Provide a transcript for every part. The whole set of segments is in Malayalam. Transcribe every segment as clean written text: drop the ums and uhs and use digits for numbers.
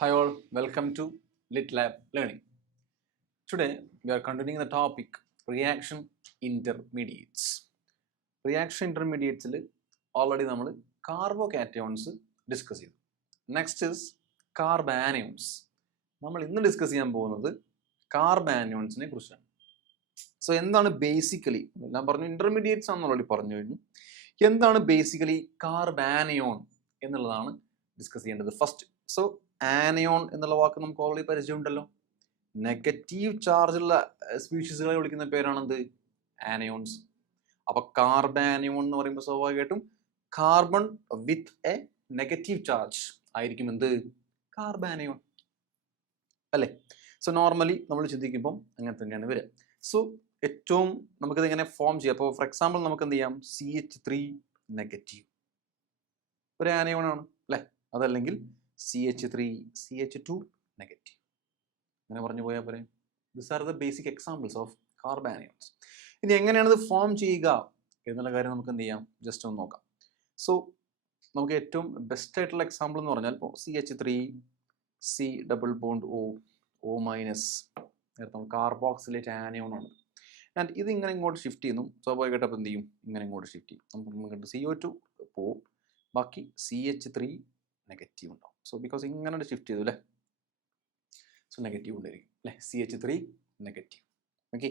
Hi all, welcome to Lit Lab Learning. Today we are continuing the topic reaction intermediates. Reaction intermediates already നമ്മൾ കാർബോകാറ്റയോൺസ് ഡിസ്കസ് ചെയ്തു. Next is carbanions. നമ്മൾ ഇന്ന് ഡിസ്കസ് ചെയ്യാൻ പോകുന്നത് കാർബാനിയോൺസിനെ കുറിച്ചാണ്. സോ എന്താണ് ബേസിക്കലി, ഞാൻ പറഞ്ഞു ഇന്റർമീഡിയറ്റ്സ് ആണെന്ന് ഓൾറെഡി പറഞ്ഞു കഴിഞ്ഞു. എന്താണ് ബേസിക്കലി കാർബാനിയോൺ എന്നുള്ളതാണ് ഡിസ്കസ് ചെയ്യേണ്ടത് ഫസ്റ്റ്. സോ ആനയോൺ എന്നുള്ള വാക്ക് നമുക്ക് ഓൾറെഡി പരിചയമുണ്ടല്ലോ. നെഗറ്റീവ് ചാർജുള്ള സ്പീഷീസുകളെ വിളിക്കുന്ന പേരാണെന്ത്? ആനയോൺസ്. അപ്പൊ കാർബാനിയോൺ എന്ന് പറയുമ്പോൾ സ്വാഭാവികമായിട്ടും carbon with a negative charge ആയിരിക്കും എന്ത്? കാർബാനിയോൺ അല്ലേ? സോ നോർമലി നമ്മൾ ചിന്തിക്കുമ്പോൾ അങ്ങനെ തന്നെയാണ് വരിക. സോ ഏറ്റവും നമുക്കിത് എങ്ങനെ ഫോം ചെയ്യാം? അപ്പോൾ ഫോർ എക്സാമ്പിൾ നമുക്ക് എന്ത് ചെയ്യാം? CH3 നെഗറ്റീവ് ഒരു ആനയോൺ ആണ് അല്ലേ? അതല്ലെങ്കിൽ CH3 CH2 നെഗറ്റീവ്, അങ്ങനെ പറഞ്ഞു പോയാൽ പോലെ. This are the basic examples of carbanions. ഇനി എങ്ങനെയാണ് ഇത് ഫോം ചെയ്യുക എന്നുള്ള കാര്യം നമുക്ക് എന്ത് ചെയ്യാം? ജസ്റ്റ് ഒന്ന് നോക്കാം. സോ നമുക്ക് ഏറ്റവും ബെസ്റ്റ് ആയിട്ടുള്ള എക്സാമ്പിൾ എന്ന് പറഞ്ഞാൽ ഇപ്പോൾ CH3 C double bond O minus, carboxylate anion ആണ്. ആൻഡ് ഇത് ഇങ്ങനെ ഇങ്ങോട്ട് ഷിഫ്റ്റ് ചെയ്യുന്നു. സ്വാഭാവികമായിട്ട് അപ്പോൾ എന്ത് ചെയ്യും? ഇങ്ങനെ ഇങ്ങോട്ട് ഷിഫ്റ്റ് ചെയ്യും. നമുക്ക് CO2 പോവും, ബാക്കി CH3 നെഗറ്റീവ് ഉണ്ടാവും. സോ ബിക്കോസ് ഇങ്ങനെ ഷിഫ്റ്റ് ചെയ്തു അല്ലേ, സോ നെഗറ്റീവ് ഉണ്ടായിരിക്കും അല്ലേ? CH3 negative. Okay,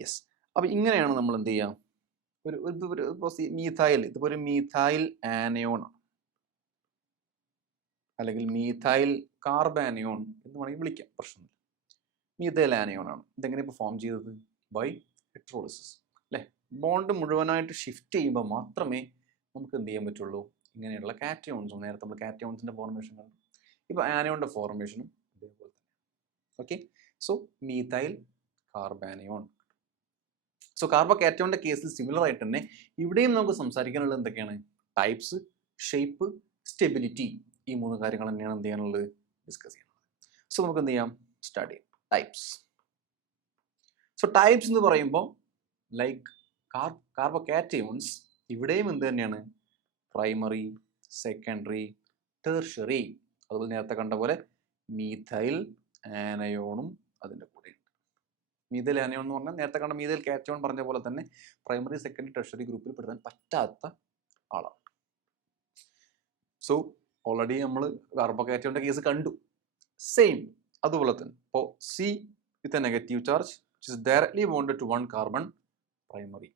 yes. അപ്പം ഇങ്ങനെയാണ് നമ്മൾ എന്ത് ചെയ്യാം? ഒരു മീഥൈൽ, ഇതിപ്പോൾ ഒരു മീഥൈൽ ആനയോൺ ആണ്, അല്ലെങ്കിൽ മീഥൈൽ കാർബാനിയോൺ എന്ന് വേണമെങ്കിൽ വിളിക്കാം, പ്രശ്നമില്ല. മീഥൈൽ ആനയോൺ ആണ്. ഇതെങ്ങനെ ഇപ്പോൾ ഫോം ചെയ്തത്? ബൈ ഹൈഡ്രോളിസിസ് അല്ലേ? ബോണ്ട് മുഴുവനായിട്ട് ഷിഫ്റ്റ് ചെയ്യുമ്പോൾ മാത്രമേ നമുക്ക് എന്ത് ചെയ്യാൻ പറ്റുള്ളൂ? ഇങ്ങനെയുള്ള കാറ്റയോൺസും, നേരത്തെ നമ്മൾ കാറ്റയോൺസിന്റെ ഫോർമേഷൻ കണ്ടു, ഇപ്പോൾ ആനയോണിന്റെ ഫോർമേഷനും ഇതേപോലെ തന്നെ. Okay, so methyl carbanion. So കാർബോകാറ്റയോണിന്റെ കേസിൽ സിമിലർ ആയിട്ട് തന്നെ ഇവിടെയും നമുക്ക് സംസാരിക്കാനുള്ളത് എന്തൊക്കെയാണ്? Types, shape, stability. ഈ മൂന്ന് കാര്യങ്ങൾ തന്നെയാണ് എന്ത് ചെയ്യാനുള്ളത്? ഡിസ്കസ് ചെയ്യാനുള്ളത്. സോ നമുക്ക് എന്ത് ചെയ്യാം? സ്റ്റാർട്ട് ചെയ്യാം. ടൈപ്സ്. സോ ടൈപ്സ് എന്ന് പറയുമ്പോൾ ലൈക്ക് കാർബോകാറ്റയോൺസ്, ഇവിടെയും എന്ത് തന്നെയാണ്? Primary, secondary, tertiary. അതുപോലെ നേരത്തെ കണ്ട പോലെ മീഥൈൽ ആനയോണും അതിൻ്റെ കൂടെ ഉണ്ട്. മീഥൈൽ ആനയോൺ എന്ന് പറഞ്ഞാൽ നേരത്തെ കണ്ട മീഥൈൽ കാറ്റയോൺ പറഞ്ഞ പോലെ തന്നെ പ്രൈമറി, സെക്കൻഡറി, ടെർഷ്യറി ഗ്രൂപ്പിൽ പെടുത്താൻ പറ്റാത്ത ആളാണ്. സോ ഓൾറെഡി നമ്മൾ കാർബോകാറ്റയോണിന്റെ കേസ് കണ്ടു. സെയിം അതുപോലെ തന്നെ ഇപ്പോൾ C with a negative charge which is directly bonded to one carbon primary.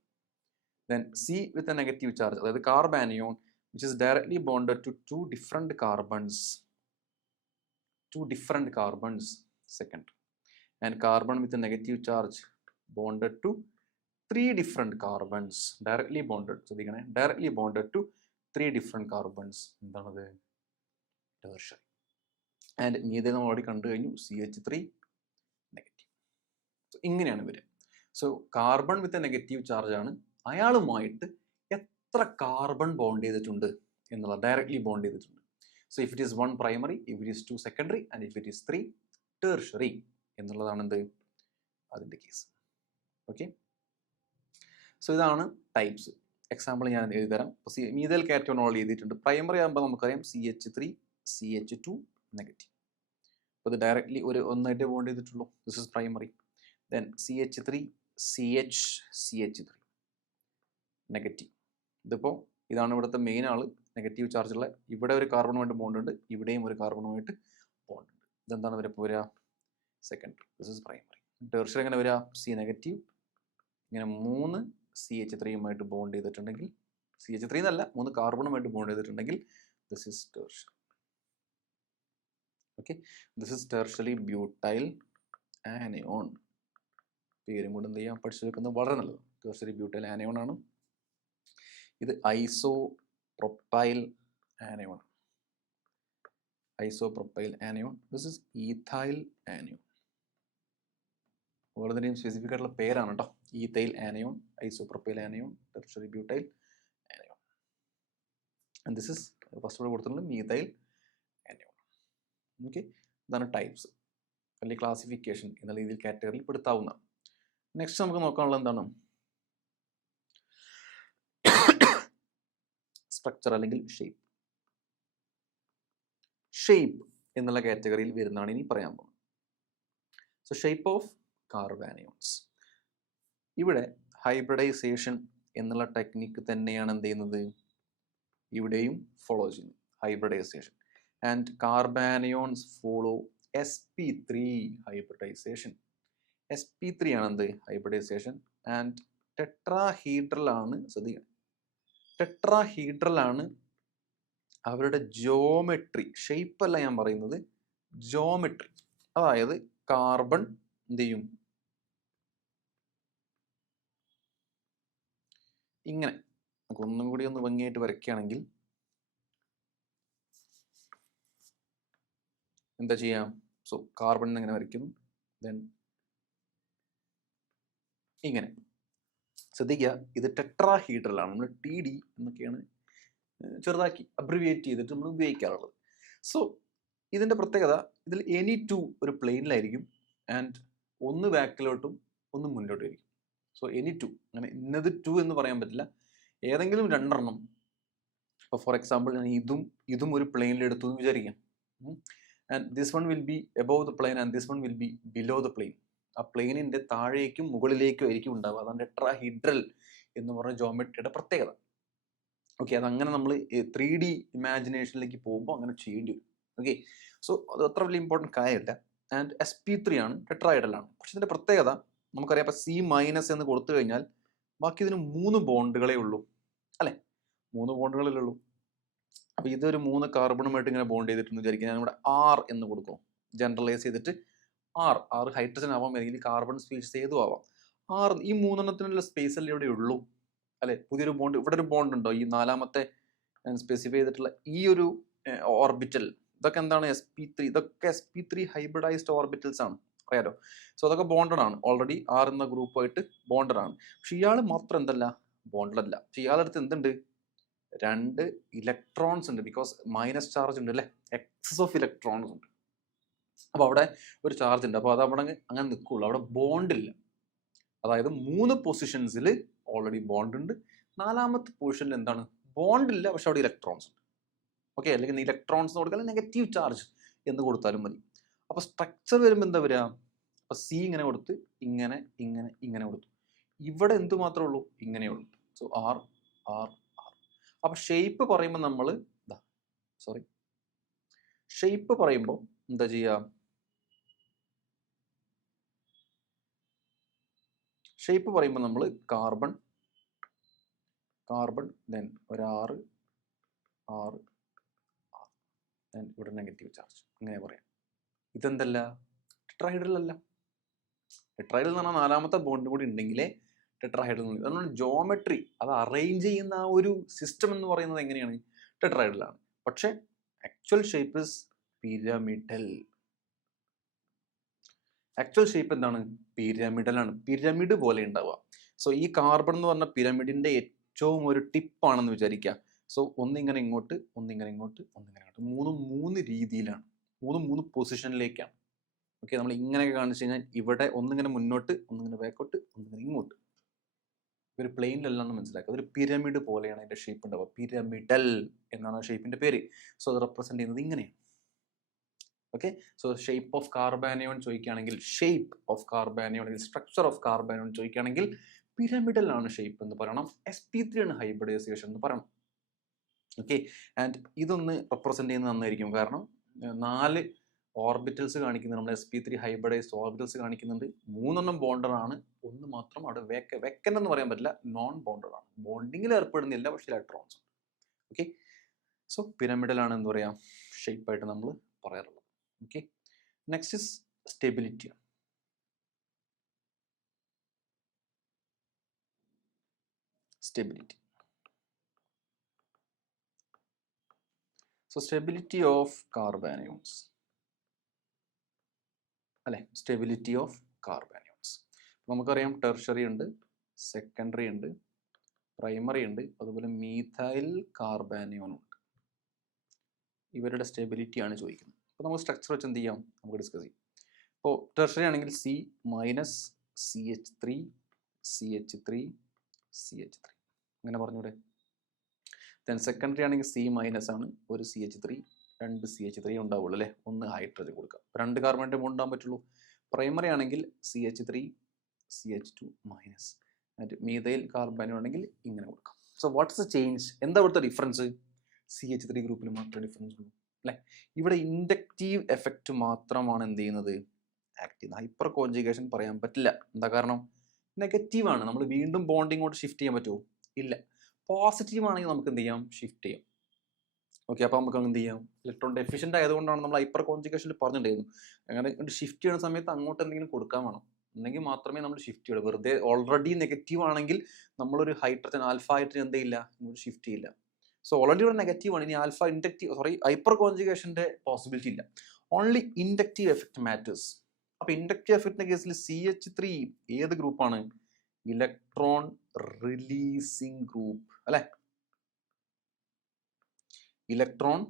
Then C with a negative charge, അതായത് carbanion which is directly bonded to two different carbons second, and carbon with a negative charge bonded to three different carbons, directly bonded. So directly bonded to three different carbons. എന്താണത്? tertiary. And മീഥൈൽ നമ്മൾ ഓൾറെഡി കണ്ടു കഴിഞ്ഞു, CH3 നെഗറ്റീവ്. സോ ഇങ്ങനെയാണ് വരിക. So carbon with a negative charge ആണ്, അയാളുമായിട്ട് എത്ര കാർബൺ ബോണ്ട് ചെയ്തിട്ടുണ്ട് എന്നുള്ളത് ഡയറക്ട്ലി ബോണ്ട് ചെയ്തിട്ടുണ്ട്. So if it is 1 primary, if it is 2 secondary, and if it is 3 tertiary എന്നുള്ളതാണ് എന്ത്? അതിൻ്റെ കേസ്. ഓക്കെ, സോ ഇതാണ് ടൈപ്സ്. എക്സാമ്പിൾ ഞാൻ എഴുതി തരാം. മീഥൈൽ കാറ്റയോൺ ഓൾ എഴുതിയിട്ടുണ്ട്. പ്രൈമറി ആകുമ്പോൾ നമുക്കറിയാം CH3 CH2 നെഗറ്റീവ്. അപ്പോൾ ഇത് ഡയറക്ട്ലി ഒന്നായിട്ട് ബോണ്ട് ചെയ്തിട്ടുള്ളൂ. This is primary. Then CH3 CH3 negative. ഇതിപ്പോൾ ഇതാണ് ഇവിടുത്തെ മെയിൻ ആള്, നെഗറ്റീവ് ചാർജുള്ള. ഇവിടെ ഒരു കാർബണുമായിട്ട് ബോണ്ട് ഉണ്ട്, ഇവിടെയും ഒരു കാർബണുമായിട്ട് ബോണ്ട് ഉണ്ട്. ഇതെന്താണ് വരെ വരിക? Secondary. This is primary. Tertiary എങ്ങനെ വരിക? C നെഗറ്റീവ്, ഇങ്ങനെ 3 CH3യുമായിട്ട് ബോണ്ട് ചെയ്തിട്ടുണ്ടെങ്കിൽ, CH3 എന്നല്ല, 3 കാർബണുമായിട്ട് ബോണ്ട് ചെയ്തിട്ടുണ്ടെങ്കിൽ this is tertiary. Okay, this is tertiary butyl anion. പേരും കൂടെ എന്ത് ചെയ്യാം? പഠിച്ചു വെക്കുന്നത് വളരെ നല്ലത്. ടെർഷ്യറി ബ്യൂട്ടൈൽ ആനയോൺ ആണ്. ഇത് isopropyl anion. Isopropyl anion. This is ethyl anion. ഓരോന്നിൻ്റെയും സ്പെസിഫിക് ആയിട്ടുള്ള പേരാണ് കേട്ടോ. Ethyl anion, isopropyl anion, tertiary butyl anion. And this is first ഇവിടെ കൊടുത്തിട്ടുള്ളത് മീഥൈൽ ആനയോൺ. ഓക്കെ, ഇതാണ് ടൈപ്സ്, അല്ലെങ്കിൽ ക്ലാസിഫിക്കേഷൻ എന്ന രീതിയിൽ കാറ്റഗറിയിൽ പെടുത്താവുന്ന. നെക്സ്റ്റ് നമുക്ക് നോക്കാനുള്ളത് എന്താണ്? സ്ട്രക്ചർ അല്ലെങ്കിൽ ഷേപ്പ്. എന്നുള്ള കാറ്റഗറിയിൽ വരുന്നതാണ് ഇനി പറയാൻ പോകുന്നത്. So shape of carbanions. ഇവിടെ ഹൈബ്രിഡൈസേഷൻ എന്നുള്ള ടെക്നിക്ക് തന്നെയാണ് എന്ത് ചെയ്യുന്നത്, ഇവിടെയും ഫോളോ ചെയ്യുന്നത്, hybridisation. And carbanions follow sp3 hybridisation. sp3 ആണ് എന്ത്, ഹൈബ്രിഡൈസേഷൻ. ആൻഡ് ടെട്രാഹീഡ്രൽ ആണ്, ശ്രദ്ധിക്കണം, ടെട്രാഹീഡ്രൽ ആണ് അവരുടെ ജോമെട്രി, ഷേപ്പ് അല്ല ഞാൻ പറയുന്നത്, ജോമെട്രി. അതായത് കാർബൺ എന്ത് ചെയ്യും, ഇങ്ങനെ. നമുക്ക് ഒന്നും കൂടി ഒന്ന് ഭംഗിയായിട്ട് വരയ്ക്കുകയാണെങ്കിൽ എന്താ ചെയ്യാം, സോ കാർബൺ ഇങ്ങനെ വരയ്ക്കുന്നു, ദെൻ ഇങ്ങനെ. ശ്രദ്ധിക്കുക, ഇത് ടെട്രാഹീഡ്രൽ ആണ്, നമ്മൾ TD എന്നൊക്കെയാണ് ചെറുതാക്കി അബ്രിവിയേറ്റ് ചെയ്തിട്ട് നമ്മൾ ഉപയോഗിക്കാറുള്ളത്. സോ ഇതിൻ്റെ പ്രത്യേകത, ഇതിൽ എനി 2 ഒരു പ്ലെയിനിലായിരിക്കും, ആൻഡ് ഒന്ന് ബാക്കിലോട്ടും ഒന്ന് മുന്നോട്ടും ആയിരിക്കും. സോ എനി 2, അങ്ങനെ ഇന്നത് 2 എന്ന് പറയാൻ പറ്റില്ല, ഏതെങ്കിലും രണ്ടെണ്ണം. ഇപ്പോൾ ഫോർ എക്സാമ്പിൾ ഞാൻ ഇതും ഒരു പ്ലെയിനിൽ എടുത്തു എന്ന് വിചാരിക്കാം. And this one will be above the plain and this one will be below the plain. ആ പ്ലെയിനിൻ്റെ താഴേക്കും മുകളിലേക്കും ആയിരിക്കും ഉണ്ടാവുക. അതാണ് ടെട്രാഹീഡ്രൽ എന്ന് പറഞ്ഞ ജോമെട്രിയുടെ പ്രത്യേകത. ഓക്കെ, അതങ്ങനെ നമ്മൾ 3D ഇമാജിനേഷനിലേക്ക് പോകുമ്പോൾ അങ്ങനെ ചെയ്യേണ്ടി വരും. ഓക്കെ, സോ അത് അത്ര വലിയ ഇമ്പോർട്ടൻറ്റ് കാര്യമല്ല. ആൻഡ് sp3 ആണ്, ടെട്രാഹൈഡ്രൽ ആണ്. പക്ഷെ ഇതിൻ്റെ പ്രത്യേകത നമുക്കറിയാം, ഇപ്പോൾ C- എന്ന് കൊടുത്തു കഴിഞ്ഞാൽ ബാക്കി ഇതിന് 3 ബോണ്ടുകളേ ഉള്ളൂ, അല്ലേ? 3 ബോണ്ടുകളല്ലേ ഉള്ളൂ. അപ്പോൾ ഇതൊരു 3 കാർബണുമായിട്ട് ഇങ്ങനെ ബോണ്ട് ചെയ്തിട്ടെന്ന് വിചാരിക്കുക, ഞാൻ ഇവിടെ R എന്ന് കൊടുക്കും, ജനറലൈസ് ചെയ്തിട്ട് R ഹൈഡ്രജൻ ആവാം, അല്ലെങ്കിൽ കാർബൺ സ്പീഷീസ് ഏതും ആവാം. ഈ 3 എണ്ണത്തിനുള്ള സ്പേസ് അല്ലേ ഇവിടെ ഉള്ളൂ, അല്ലെ? പുതിയൊരു ബോണ്ട്, ഇവിടെ ഒരു ബോണ്ട് ഉണ്ടോ? ഈ 4ാമത്തെ സ്പെസിഫൈ ചെയ്തിട്ടുള്ള ഈ ഒരു ഓർബിറ്റൽ, ഇതൊക്കെ എന്താണ്, sp3. ഇതൊക്കെ sp3 ഹൈബ്രിഡൈസ്ഡ് ഓർബിറ്റൽസ് ആണ്, അറിയാലോ. സോ അതൊക്കെ ബോണ്ടഡ് ആണ്, ഓൾറെഡി R എന്ന ഗ്രൂപ്പായിട്ട് ബോണ്ടഡ് ആണ്. പക്ഷെ ഇയാൾ മാത്രം എന്തല്ല, ബോണ്ടഡ് അല്ല. പക്ഷെ ഇയാളുടെ അടുത്ത് എന്തുണ്ട്, 2 ഇലക്ട്രോൺസ് ഉണ്ട്, ബിക്കോസ് മൈനസ് ചാർജ് ഉണ്ട്, അല്ലേ? എക്സസ് ഓഫ് ഇലക്ട്രോൺസ് ഉണ്ട്. അപ്പോൾ അവിടെ ഒരു ചാർജ് ഉണ്ട്, അപ്പോൾ അത് അവിടെ അങ്ങനെ നിൽക്കുള്ളൂ, അവിടെ ബോണ്ടില്ല. അതായത് 3 പൊസിഷൻസിൽ ഓൾറെഡി ബോണ്ട് ഉണ്ട്, 4ാമത്തെ പൊസിഷനിൽ എന്താണ്, ബോണ്ടില്ല, പക്ഷെ അവിടെ ഇലക്ട്രോൺസ് ഉണ്ട്. ഓക്കെ, അല്ലെങ്കിൽ ഇലക്ട്രോൺസ് എന്ന് കൊടുത്താൽ നെഗറ്റീവ് ചാർജ് എന്ന് കൊടുത്താലും മതി. അപ്പോൾ സ്ട്രക്ചർ വരുമ്പോൾ എന്താ വരിക, അപ്പോൾ C ഇങ്ങനെ കൊടുത്ത് ഇങ്ങനെ ഇങ്ങനെ ഇങ്ങനെ കൊടുത്തു, ഇവിടെ എന്ത് മാത്രമേ ഉള്ളൂ, ഇങ്ങനെയുള്ളൂ. So R. അപ്പോൾ ഷേപ്പ് പറയുമ്പോൾ നമ്മൾ ഷേപ്പ് പറയുമ്പോൾ എന്താ ചെയ്യുക, ഷേപ്പ് പറയുമ്പോൾ നമ്മൾ കാർബൺ ദെൻ ഒരു R ദെൻ ഇവിടെ നെഗറ്റീവ് ചാർജ്, അങ്ങനെ പറയാം. ഇതെന്തല്ല, ടെട്രാഹൈഡ്രൽ അല്ല. ടെട്രാഹൈഡ്രൽ എന്ന് പറഞ്ഞാൽ 4ാമത്തെ ബോണ്ട് കൂടി ഉണ്ടെങ്കിലേ ടെട്രാഹൈഡ്രൽ. അതുകൊണ്ട് ജോമെട്രി, അത് അറേഞ്ച് ചെയ്യുന്ന ആ ഒരു സിസ്റ്റം എന്ന് പറയുന്നത് എങ്ങനെയാണ്, ടെട്രാഹൈഡ്രൽ ആണ്. പക്ഷെ actual shape is pyramidal. Actual shape എന്താണ്, പിരമിഡൽ ആണ്, പിരമിഡ് പോലെ ഉണ്ടാവുക. സോ ഈ കാർബൺ എന്ന് പറഞ്ഞ പിരമിഡിന്റെ ഏറ്റവും ഒരു ടിപ്പാണെന്ന് വിചാരിക്കുക. സോ ഒന്നിങ്ങനെ ഇങ്ങോട്ട്, ഒന്നിങ്ങനെ ഇങ്ങോട്ട്, ഒന്നിങ്ങനെ ഇങ്ങോട്ട്, 3 രീതിയിലാണ്, 3 പൊസിഷനിലേക്കാണ്. ഓക്കെ, നമ്മൾ ഇങ്ങനെയൊക്കെ കാണിച്ചു കഴിഞ്ഞാൽ ഇവിടെ ഒന്നിങ്ങനെ മുന്നോട്ട്, ഒന്നിങ്ങനെ ബാക്കോട്ട്, ഒന്നിങ്ങനെ ഇങ്ങോട്ട്, ഒരു പ്ലെയിനിലല്ലാന്ന് മനസ്സിലാക്കുക. അതൊരു പിരമിഡ് പോലെയാണ് അതിന്റെ ഷേപ്പ് ഉണ്ടാവുക, പിരമിഡൽ എന്നാണ് ആ ഷേപ്പിന്റെ പേര്. സോ അത് റെപ്രസെന്റ് ചെയ്യുന്നത് ഇങ്ങനെയാണ്. Okay, so shape of carbanion ചോദിക്കുകയാണെങ്കിൽ, shape of carbanion, structure of carbanion ചോദിക്കുകയാണെങ്കിൽ പിരമിഡൽ ആണ് ഷേപ്പ് എന്ന് പറയണം, sp3 ആണ് ഹൈബ്രിഡൈസേഷൻ എന്ന് പറയണം. ഓക്കെ, ആൻഡ് ഇതൊന്ന് റെപ്രസെന്റ് ചെയ്യുന്നത് നന്നായിരിക്കും, കാരണം 4 ഓർബിറ്റൽസ് കാണിക്കുന്നുണ്ട്, നമ്മൾ sp3 ഹൈബ്രിഡൈസ്ഡ് ഓർബിറ്റൽസ് കാണിക്കുന്നുണ്ട്. 3 ബോണ്ടഡ് ആണ്, ഒന്ന് മാത്രം അവിടെ വെക്കൻ എന്ന് പറയാൻ പറ്റില്ല, നോൺ ബോണ്ടഡ് ആണ്, ബോണ്ടിങ്ങിൽ ഏർപ്പെടുന്നില്ല, പക്ഷേ ഇലക്ട്രോൺസ്. ഓക്കെ, സോ പിരമിഡൽ ആണ് എന്ന് പറയാം ഷേപ്പായിട്ട് നമ്മൾ പറയാറുള്ളത്. Okay, next is stability. So stability of carbanions, അല്ലെ? സ്റ്റെബിലിറ്റി ഓഫ് കാർബാനിയോൺസ് നമുക്കറിയാം, ടെർഷറി ഉണ്ട്, സെക്കൻഡറി ഉണ്ട്, പ്രൈമറി ഉണ്ട്, അതുപോലെ മീഥൈൽ കാർബാനിയോൺ ഉണ്ട്. ഇവരുടെ സ്റ്റെബിലിറ്റി ആണ് ചോദിക്കുന്നത്. അപ്പോൾ നമുക്ക് സ്ട്രക്ചർ വെച്ച് എന്ത് ചെയ്യാം, നമുക്ക് ഡിസ്കസ് ചെയ്യാം. ഇപ്പോൾ ടെർഷറി ആണെങ്കിൽ C- CH3 CH3 അങ്ങനെ പറഞ്ഞൂടെ. ദെൻ സെക്കൻഡറി ആണെങ്കിൽ C- ആണ്, ഒരു CH3, 2 CH3 ഉണ്ടാവുള്ളൂ അല്ലേ, 1 ഹൈഡ്രജൻ കൊടുക്കുക. 2 കാർബണിൻ്റെ ബോണ്ട് ഉണ്ടാകാൻ പറ്റുള്ളൂ. പ്രൈമറി ആണെങ്കിൽ CH3 CH2 മൈനസ്, എന്നിട്ട് മീഥൈൽ കാർബാനിയോൺ ആണെങ്കിൽ ഇങ്ങനെ കൊടുക്കാം. So what's the change? എന്താ ഇവിടുത്തെ ഡിഫറൻസ്? CH3 ഗ്രൂപ്പിൽ മാത്രമേ ഡിഫറൻസ് ഉള്ളൂ അല്ലേ. ഇവിടെ ഇൻഡക്റ്റീവ് എഫക്റ്റ് മാത്രമാണ് എന്ത് ചെയ്യുന്നത്, ആക്ട് ചെയ്യുന്നത്. ഹൈപ്പർ കോൺജുഗേഷൻ പറയാൻ പറ്റില്ല. എന്താ കാരണം? നെഗറ്റീവ് ആണ്. നമ്മൾ വീണ്ടും ബോണ്ടിങ്ങോട്ട് ഷിഫ്റ്റ് ചെയ്യാൻ പറ്റുമോ? ഇല്ല. പോസിറ്റീവ് ആണെങ്കിൽ നമുക്ക് എന്ത് ചെയ്യാം, ഷിഫ്റ്റ് ചെയ്യാം. ഓക്കെ, അപ്പോൾ നമുക്ക് എന്ത് ചെയ്യാം, ഇലക്ട്രോൺ ഡെഫിഷ്യൻ്റ് ആയതുകൊണ്ടാണ് നമ്മൾ ഹൈപ്പർ കോൺജുഗേഷനിൽ പറഞ്ഞിട്ടുണ്ടായിരുന്നു, അങ്ങനെ ഷിഫ്റ്റ് ചെയ്യുന്ന സമയത്ത് അങ്ങോട്ട് എന്തെങ്കിലും കൊടുക്കാൻ വേണം, എന്നെങ്കിൽ മാത്രമേ നമ്മൾ ഷിഫ്റ്റ് ചെയ്യുള്ളൂ. വെറുതെ ഓൾറെഡി നെഗറ്റീവ് ആണെങ്കിൽ നമ്മളൊരു ഹൈഡ്രജൻ ആൽഫ ഹൈഡ്രജൻ എന്ത് ചെയ്യില്ല, നമ്മൾ ഷിഫ്റ്റ് ചെയ്യില്ല. സോ ഓൾറെഡി ഇവിടെ നെഗറ്റീവ് ആണ്. ഇനി ആൽഫ ഇൻഡക്റ്റീവ് ഹൈപ്പർ കോൺജുഗേഷൻ്റെ പോസിബിലിറ്റി ഇല്ല. Only inductive effect matters. അപ്പോൾ ഇൻഡക്റ്റീവ് എഫക്റ്റിന്റെ കേസിൽ CH3 ഏത് ഗ്രൂപ്പാണ്? ഇലക്ട്രോൺ റിലീസിങ് ഗ്രൂപ്പ് അല്ലെ, ഇലക്ട്രോൺ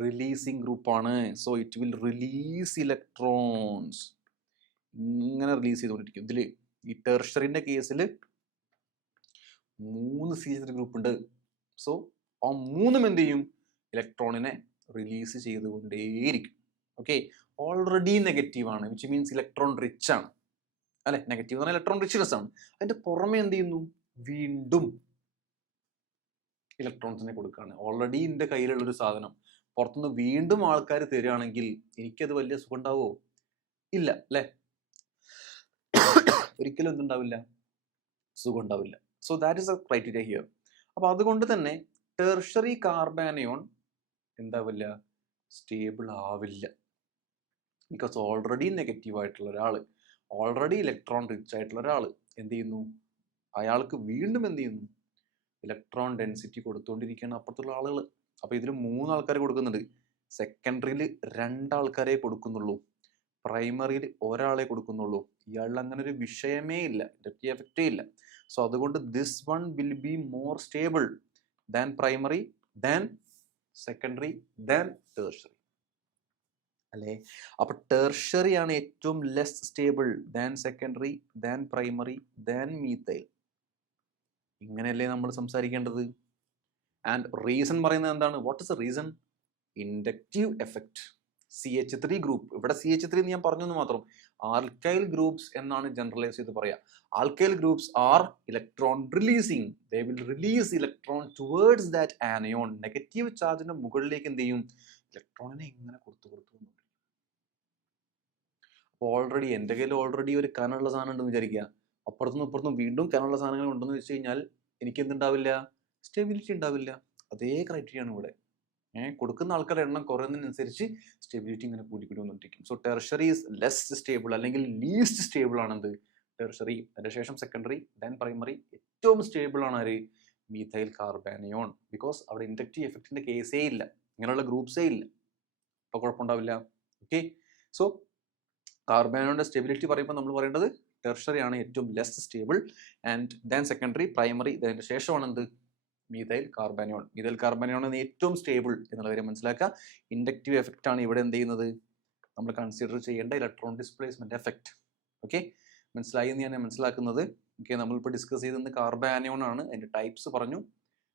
റിലീസിങ് ഗ്രൂപ്പാണ്. So it will release electrons. ഇങ്ങനെ റിലീസ് ചെയ്തുകൊണ്ടിരിക്കും. ഇതിൽ ഈ ടെർഷറിന്റെ കേസിൽ 3 CH3 ഗ്രൂപ്പ് ഉണ്ട്. സോ ആ 3 എന്ത് ചെയ്യും, ഇലക്ട്രോണിനെ റിലീസ് ചെയ്തുകൊണ്ടേയിരിക്കും. ഓക്കെ, ഓൾറെഡി നെഗറ്റീവ് ആണ്, വിച്ച് മീൻസ് ഇലക്ട്രോൺ റിച്ച് ആണ് അല്ലെ. നെഗറ്റീവ് എന്ന് പറഞ്ഞാൽ ഇലക്ട്രോൺ റിച്ച്നെസ് ആണ്. അതിന്റെ പുറമെ എന്ത് ചെയ്യുന്നു, വീണ്ടും ഇലക്ട്രോൺസിനെ കൊടുക്കുകയാണ്. ഓൾറെഡി എൻ്റെ കയ്യിലുള്ളൊരു സാധനം പുറത്തുനിന്ന് വീണ്ടും ആൾക്കാർ തരികയാണെങ്കിൽ എനിക്കത് വലിയ സുഖം ഉണ്ടാവുമോ? ഇല്ല അല്ലേ, ഒരിക്കലും എന്തുണ്ടാവില്ല, സുഖം ഉണ്ടാവില്ല. So that is A criteria here. അപ്പൊ അതുകൊണ്ട് തന്നെ ടെർഷറി കാർബാനയോൺ എന്താവില്ല, സ്റ്റേബിൾ ആവില്ല. ബിക്കോസ് ഓൾറെഡി നെഗറ്റീവ് ആയിട്ടുള്ള ഒരാൾ, ഓൾറെഡി ഇലക്ട്രോൺ റിച്ച് ആയിട്ടുള്ള ഒരാൾ എന്ത് ചെയ്യുന്നു, അയാൾക്ക് വീണ്ടും എന്ത് ചെയ്യുന്നു, ഇലക്ട്രോൺ ഡെൻസിറ്റി കൊടുത്തുകൊണ്ടിരിക്കുകയാണ് അപ്പുറത്തുള്ള ആളുകൾ. അപ്പോൾ ഇതിൽ 3 ആൾക്കാർ കൊടുക്കുന്നുണ്ട്. സെക്കൻഡറിയിൽ 2 ആൾക്കാരെ കൊടുക്കുന്നുള്ളൂ, പ്രൈമറിയിൽ ഒരാളെ കൊടുക്കുന്നുള്ളൂ. ഇയാളിൽ അങ്ങനെ ഒരു വിഷയമേ ഇല്ല, ഇൻഡക്റ്റീവ് എഫക്റ്റേ ഇല്ല. സോ അതുകൊണ്ട് this one will be more stable than primary, than secondary, than tertiary അല്ലേ. അപ്പൊ ടേർഷറി ആണ് ഏറ്റവും less stable than secondary, than primary, than methyl. ഇങ്ങനെയല്ലേ നമ്മൾ സംസാരിക്കേണ്ടത്. ആൻഡ് റീസൺ പറയുന്നത് എന്താണ്? What is the reason? Inductive effect. CH3 group, ഇവിടെ CH3 എന്ന് ഞാൻ പറഞ്ഞു എന്ന് മാത്രം. ആൽക്കൈൽ ഗ്രൂപ്പ്സ് എന്നാണ് ജനറലൈസ് ചെയ്ത് പറയാ. Alkyl groups are electron releasing. They will release electron towards that anion. Negative ചാർജിന്റെ മുകളിലേക്ക് എന്ത് ചെയ്യും, ഇലക്ട്രോണിനെ ഇങ്ങനെ കൊടുത്തു. ഓൾറെഡി എൻ്റെ കയ്യിൽ ഓൾറെഡി ഒരു കനമുള്ള സാധനം ഉണ്ടെന്ന് വിചാരിക്കുക, അപ്പുറത്തുനിന്ന് ഇപ്പുറത്തും വീണ്ടും കനമുള്ള സാധനങ്ങൾ ഉണ്ടെന്ന് വെച്ച് കഴിഞ്ഞാൽ എനിക്ക് എന്തുണ്ടാവില്ല, സ്റ്റെബിലിറ്റി ഉണ്ടാവില്ല. അതേ ക്രൈറ്റീരിയ ആണ് ഇവിടെ. കൊടുക്കുന്ന ആൾക്കാരുടെ എണ്ണം കുറയുന്നതിനനുസരിച്ച് സ്റ്റെബിലിറ്റി ഇങ്ങനെ കൂടിക്കൊണ്ടിരിക്കും. So tertiary is less stable അല്ലെങ്കിൽ ലീസ്റ്റ് സ്റ്റേബിൾ ആണെന്ത്, ടെർഷറി. അതിന്റെ ശേഷം സെക്കൻഡറി, ദെൻ പ്രൈമറി. ഏറ്റവും സ്റ്റേബിൾ ആണ് ആര്, മീഥൈൽ കാർബാനിയോൺ. ബിക്കോസ് അവിടെ ഇൻഡക്റ്റീവ് എഫക്റ്റിന്റെ കേസേ ഇല്ല, ഇങ്ങനെയുള്ള ഗ്രൂപ്പ്സേ ഇല്ല. അപ്പോൾ കുഴപ്പമുണ്ടാവില്ല. ഓക്കെ, സോ കാർബാനോണിന്റെ സ്റ്റെബിലിറ്റി പറയുമ്പോൾ നമ്മൾ പറയേണ്ടത് ടെർഷറി ആണ് ഏറ്റവും less stable, and then secondary, primary, ഇതിന്റെ ശേഷമാണ് എന്ത്, മീഥൈൽ കാർബാനിയോൺ. മീഥൈൽ കാർബാനിയോൺ ആണ് ഏറ്റവും സ്റ്റേബിൾ എന്നുള്ള കാര്യം മനസ്സിലാക്കുക. ഇൻഡക്റ്റീവ് എഫക്റ്റ് ആണ് ഇവിടെ എന്ത് ചെയ്യുന്നത്, നമ്മൾ കൺസിഡർ ചെയ്യേണ്ട ഇലക്ട്രോൺ ഡിസ്പ്ലേസ്മെന്റ് എഫക്റ്റ്. ഓക്കെ, മനസ്സിലായി എന്ന് ഞാൻ മനസ്സിലാക്കുന്നത്. ഓക്കെ, നമ്മളിപ്പോൾ ഡിസ്കസ് ചെയ്തത് കാർബാനിയോൺ ആണ്. അതിന്റെ ടൈപ്സ് പറഞ്ഞു,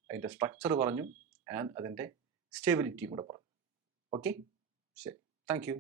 അതിന്റെ സ്ട്രക്ചർ പറഞ്ഞു, ആൻഡ് അതിന്റെ സ്റ്റെബിലിറ്റിയും കൂടെ പറഞ്ഞു. ഓക്കെ, ശരി, താങ്ക് യു.